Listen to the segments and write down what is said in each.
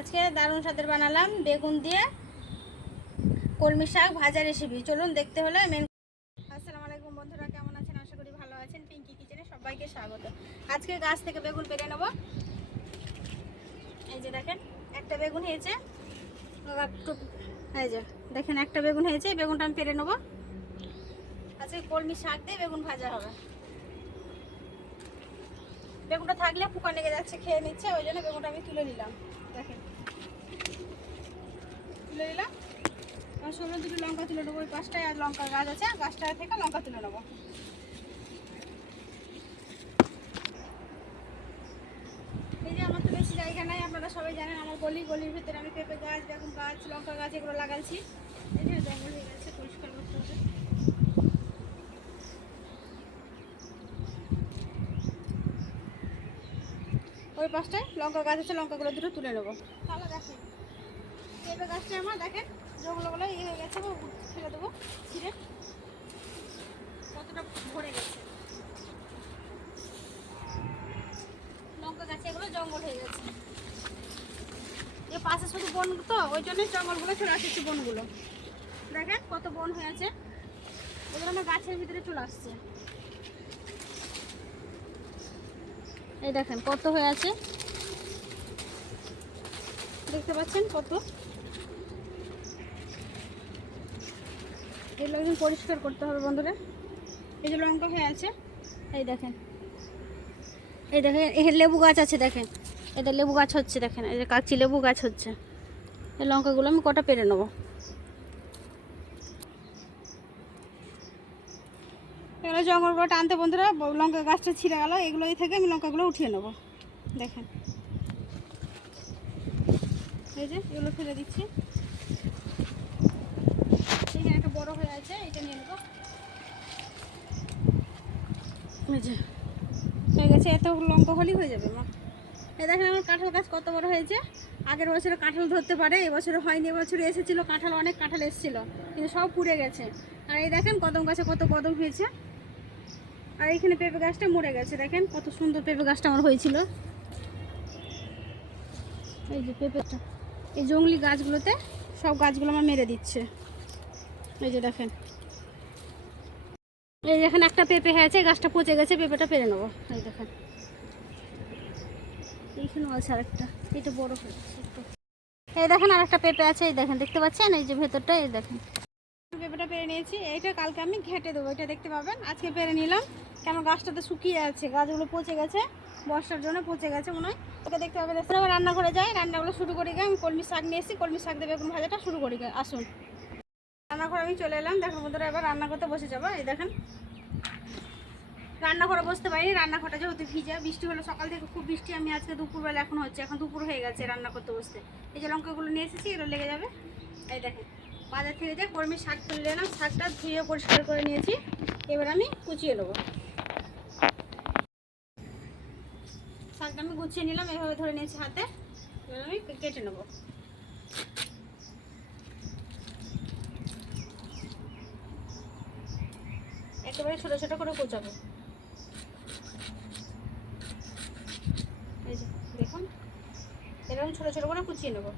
আজকে দারুণ স্বাদের বানালাম বেগুন দিয়ে কলমি শাক ভাজা রেসিপি। চলুন দেখতে হলে মেন। আসসালামু আলাইকুম বন্ধুরা, কেমন আছেন? আশা করি ভালো আছেন। পিঙ্কি কিচেনে সবাইকে স্বাগত। আজকে গাছ থেকে বেগুন পেড়ে নেব। এই যে দেখেন একটা বেগুন হয়েছে, এই যে দেখেন একটা বেগুন হয়েছে, বেগুনটা আমি পেড়ে নেব। আজকে কলমি শাক দিয়ে বেগুন ভাজা হবে। বেগুনটা থাকলে পোকা লেগে যাচ্ছে, খেয়ে নিচ্ছে, ওই জন্য বেগুনটা আমি তুলে নিলাম। দেখেন তুলে নিলাম। ষোলো দুটো লঙ্কা তুলে নেবো। ওই পাঁচটায় আর লঙ্কা গাছ আছে, গাছটা থেকে লঙ্কা তুলে নেবো। এই যে আমার তো বেশি জায়গা নাই, আপনারা সবাই জানেন আমার গলির ভিতরে আমি পেঁপে গাছ, বেগুন গাছ, লঙ্কা গাছ এগুলো লাগাচ্ছি। এই যে জঙ্গল হয়ে গেছে, পরিষ্কার করতে হবে। ওই পাঁচটায় লঙ্কা গাছ আছে, লঙ্কাগুলো দুটো তুলে নেবো। তাহলে দেখেন পেঁপে গাছটা আমার দেখেন জঙ্গলগুলো ইয়ে হয়ে গেছে, ফেলে দেবো ছিঁড়ে। কতটা ভরে গেছে লঙ্কা গাছে, এগুলো জঙ্গল হয়ে গেছে। এ পাশে শুধু বন তো, ওই জন্যই জঙ্গলগুলো চলে আসছে। বনগুলো দেখেন কত বন হয়েছে, ওগুলো আমার গাছের ভিতরে চলে আসছে। এই দেখেন কত হয়ে আছে, দেখতে পাচ্ছেন কত। এগুলো একদম পরিষ্কার করতে হবে বন্ধুরা। এই যে লঙ্কা হয়ে আছে, এই দেখেন, এই দেখেন এখানে লেবু গাছ আছে, দেখেন এটা লেবু গাছ হচ্ছে, দেখেন এই যে কাচ্চি লেবু গাছ হচ্ছে। এই লঙ্কাগুলো আমি কটা পেরে নেবো। এগুলো জঙ্গলগুলো টানতে বন্ধুরা লঙ্কা গাছটা ছিঁড়ে গেল, এগুলোই থেকে আমি লঙ্কাগুলো উঠিয়ে নেবো। দেখেন এই যে এগুলো ফেলে দিচ্ছি। এখানে একটা বড় হয়ে আছে, এটা নিয়ে নেবো। এই যে হয়ে গেছে, এত লঙ্কা হলেই হয়ে যাবে মা। এই দেখেন আমার কাঁঠাল গাছ কত বড় হয়েছে। আগের বছরে কাঁঠাল ধরতে পারে, এবছরে হয়নি। এবছরে এসেছিলো কাঁঠাল, অনেক কাঁঠাল এসেছিলো, কিন্তু সব পুড়ে গেছে। আর এই দেখেন কদম গাছে কত কদম হয়েছে। আর এইখানে পেঁপে গাছটা মরে গেছে, দেখেন কত সুন্দর পেঁপে গাছটা আমার হয়েছিল। এই যে পেঁপেটা, এই জঙ্গলি গাছগুলোতে সব গাছগুলো আমার মেরে দিচ্ছে। এই যে দেখেন, এই দেখেন একটা পেঁপে হয়েছে, গাছটা পচে গেছে, পেঁপেটা পেরে নেবো। এই দেখেন এইখানেও আছে আরেকটা, এটা বড় হয়েছে। এই দেখেন আরেকটা পেঁপে আছে, এই দেখেন দেখতে পাচ্ছেন, এই যে ভেতরটা। এই দেখেন পেঁপেটা পেরে নিয়েছি, এইটা কালকে আমি ঘেঁটে দেবো, এটা দেখতে পাবেন। আজকে পেরে নিলাম, কেন গাছটাতে শুকিয়ে আছে, গাছগুলো পচে গেছে, বর্ষার জন্য পচে গেছে মনে হয়। ওটা দেখতে পাবেন। আবার রান্নাঘরে যাই, রান্নাগুলো শুরু করি গিয়ে। আমি কলমি শাক নিয়ে এসেছি, কলমি শাক দিয়ে বেগুন ভাজাটা শুরু করি গিয়ে। আসুন রান্নাঘরে আমি চলে এলাম। দেখুন বন্ধুরা এবার রান্না করতে বসে যাবো। এই দেখেন রান্নাঘরে বসতে পারিনি, রান্নাঘরটা যেহেতু ভিজা, বৃষ্টি হলো সকাল থেকে, খুব বৃষ্টি। আমি আজকে দুপুরবেলা এখন হচ্ছে, এখন দুপুর হয়ে গেছে রান্না করতে বসতে। এই যে লঙ্কাগুলো নিয়ে এসেছি, এগুলো লেগে যাবে। এই দেখেন বাজার থেকে যে কলমি শাক তুলে নিলাম, শাকটা ধুয়ে পরিষ্কার করে নিয়েছি। এবার আমি কুচিয়ে নেবো। শাকটা আমি গুছিয়ে নিলাম, এভাবে ধরে নিয়েছি হাতে। এবার আমি কেটে নেবো। একেবারে ছোটো ছোটো করে কুচাবো। এই যে দেখুন এরকম ছোটো ছোটো করে কুচিয়ে নেবো।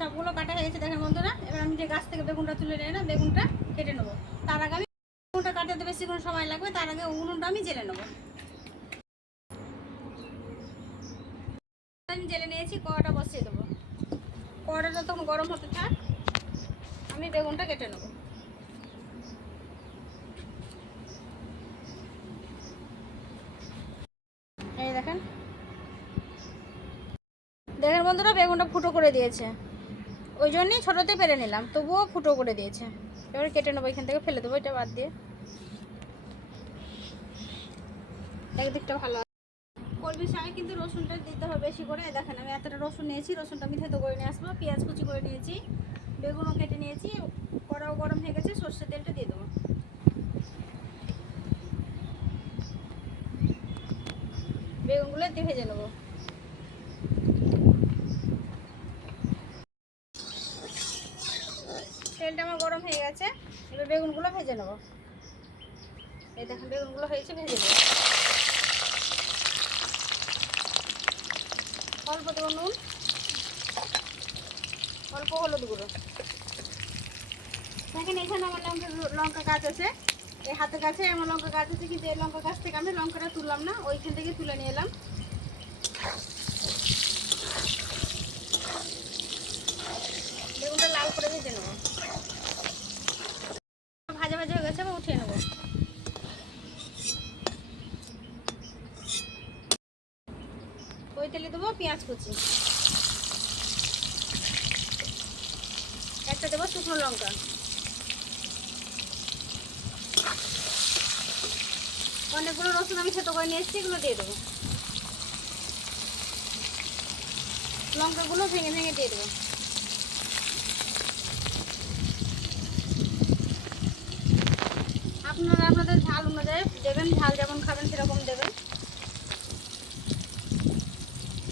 সবগুলো কাটা হয়ে গেছে দেখেন বন্ধুরা। এবার আমি যে গাছ থেকে বেগুনটা তুলে নিয়ে না, বেগুনটা কেটে নেবো। তার আগে আমি বেগুনটা কাটাতে বেশিক্ষণ সময় লাগবে, তার আগে উনুনটা আমি জেলে নেবো। আমি জেলে নিয়েছি, কড়াটা বসিয়ে দেবো। কড়াটা তখন গরম হতে থাক, আমি বেগুনটা কেটে নেবো। এই দেখেন দেখেন বন্ধুরা বেগুনটা ফুটো করে দিয়েছে, ওই জন্যই ছোটোতে পেরে নিলাম, তবুও ফুটো করে দিয়েছে। এবারে কেটে নেবো, এখান থেকে ফেলে দেবো এটা বাদ দিয়ে। একদিকটা ভালো। কলমি শাকে কিন্তু রসুনটা দিতে হবে বেশি করে। দেখেন আমি এতটা রসুন নিয়েছি, রসুনটা আমি থেতো করে নিয়ে আসবো। পেঁয়াজ কুচি করে নিয়েছি, বেগুনও কেটে নিয়েছি। কড়াও গরম হয়ে গেছে, সর্ষের তেলটা দিয়ে দেবো। বেগুনগুলো দিয়ে ভেজে নেবো। তেলটা আমার গরম হয়ে গেছে, এবার বেগুনগুলো ভেজে নেবো। এই দেখেন বেগুনগুলো হয়েছে, ভেজে নেবো। অল্প দেবো নুন, অল্প হলুদ গুঁড়ো। দেখেন এখানে আমার লঙ্কা গাছ আছে, এই হাতের কাছে আমার লঙ্কা গাছ আছে, কিন্তু এই লঙ্কা গাছ থেকে আমি লঙ্কাটা তুললাম না, ওইখান থেকে তুলে নিয়ে এলাম। বেগুনটা লাল করে ভেজে নেবো। ভাজা ভাজা হয়ে গেছে, উঠিয়ে নেবো। ওই তেলে দেবো পেঁয়াজ কুচি, একটা দেবো শুকনো লঙ্কা, অনেকগুলো রসুন আমি থেতো করে নিয়ে এসেছি, এগুলো দিয়ে দেবো। লঙ্কাগুলো ভেঙে ভেঙে দিয়ে দেবো। আপনারা আপনাদের ঝাল অনুযায়ী দেবেন, ঝাল যেমন খাবেন সেরকম দেবেন।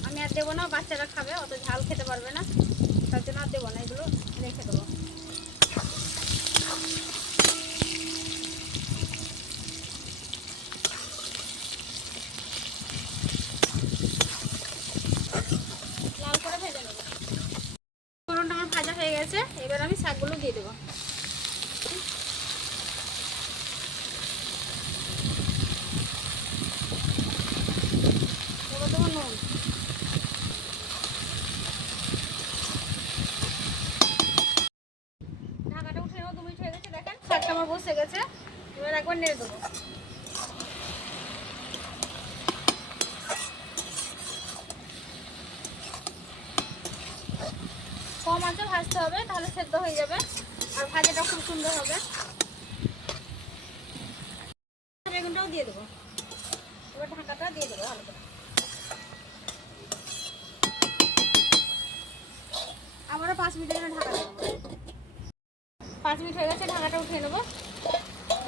আমি আর দেবো না, বাচ্চারা খাবে, অত ঝাল খেতে পারবে না, তার জন্য আর দেবো না, এগুলো রেখে দেবো। লাল করে ভেজে নেবো। ফোড়নটা আমার ভাজা হয়ে গেছে, এবার আমি শাকগুলো দিয়ে দেবো। এবার দেবো নুন, ঢাকাটা উঠে নেবো। 2 মিনিট হয়ে গেছে, দেখেন শাকটা আমার বসে গেছে। এবার একবার নেড়ে দেবো। কম আঁচে ভাজতে হবে, তাহলে সেদ্ধ হয়ে যাবে আর ভাজাটা খুব সুন্দর হবে। বেগুনটাও দিয়ে দেবো, এবার ঢাকাটা দিয়ে দেবো ভালো করে। আবারও 5 মিনিটের জন্য ঢাকা দেবো। 5 মিনিট হয়ে গেছে, ঢাকাটা উঠিয়ে নেবো।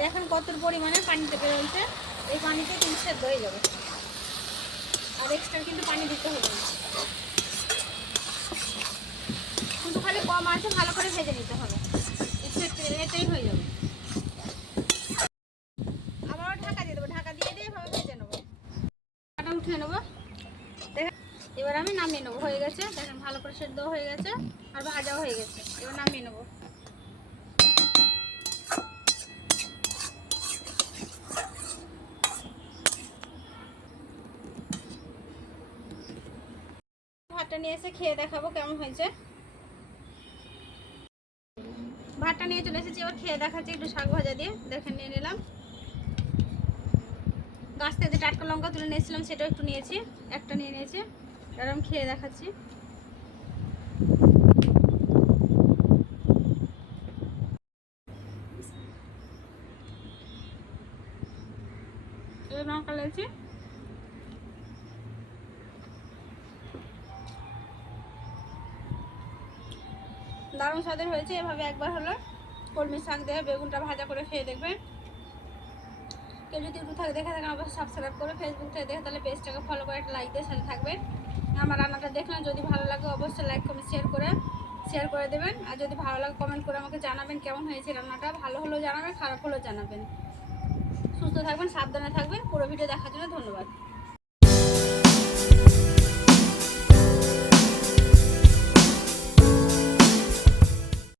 দেখেন কত পরিমাণে পানিতে বেরোচ্ছে, এই পানিতে কিন্তু সেদ্ধ হয়ে যাবে, আর এক্সট্রা কিন্তু পানি দিতে হবে না, কিন্তু খালি কম আছে ভালো করে ভেজে নিতে হবে, এটাই হয়ে যাবে। আবারও ঢাকা দিয়ে দেবো, ঢাকা দিয়ে এভাবে ভেজে নেবো। ঢাকাটা উঠিয়ে নেবো। দেখেন এবার আমি নামিয়ে নেবো, হয়ে গেছে। দেখেন ভালো করে সেদ্ধ হয়ে গেছে আর ভাজাও হয়ে গেছে, এবার নামিয়ে নেবো। ভাতটা নিয়ে এসে খেয়ে দেখাবো কেমন হয়েছে। ভাতটা নিয়ে চলে এসেছি, এবার খেয়ে দেখাচ্ছি একটু শাক ভাজা দিয়ে। দেখেন নিয়ে নিলাম, গাছ থেকে যে টাটকা লঙ্কা তুলে নিয়েছিলাম সেটাও একটু নিয়েছি, একটা নিয়ে নিয়েছি। এবার আমি খেয়ে দেখাচ্ছি। এবার লঙ্কা লেগেছি, দারুণ স্বাদের হয়েছে। এভাবে একবার হলো কলমি শাক দিয়ে বেগুনটা ভাজা করে খেয়ে দেখবেন। কেউ যদি ইউটিউব থেকে দেখে থাকেন অবশ্যই সাবস্ক্রাইব করে, ফেসবুক থেকে দেখে তাহলে পেজটাকে ফলো করে একটা লাইক দিয়ে সাথে থাকবেন। আমার রান্নাটা দেখলেন, যদি ভালো লাগে অবশ্যই লাইক কমেন্ট শেয়ার করে দেবেন। আর যদি ভালো লাগে কমেন্ট করে আমাকে জানাবেন কেমন হয়েছে রান্নাটা। ভালো হলেও জানাবেন, খারাপ হলেও জানাবেন। সুস্থ থাকবেন, সাবধানে থাকবেন। পুরো ভিডিও দেখার জন্য ধন্যবাদ।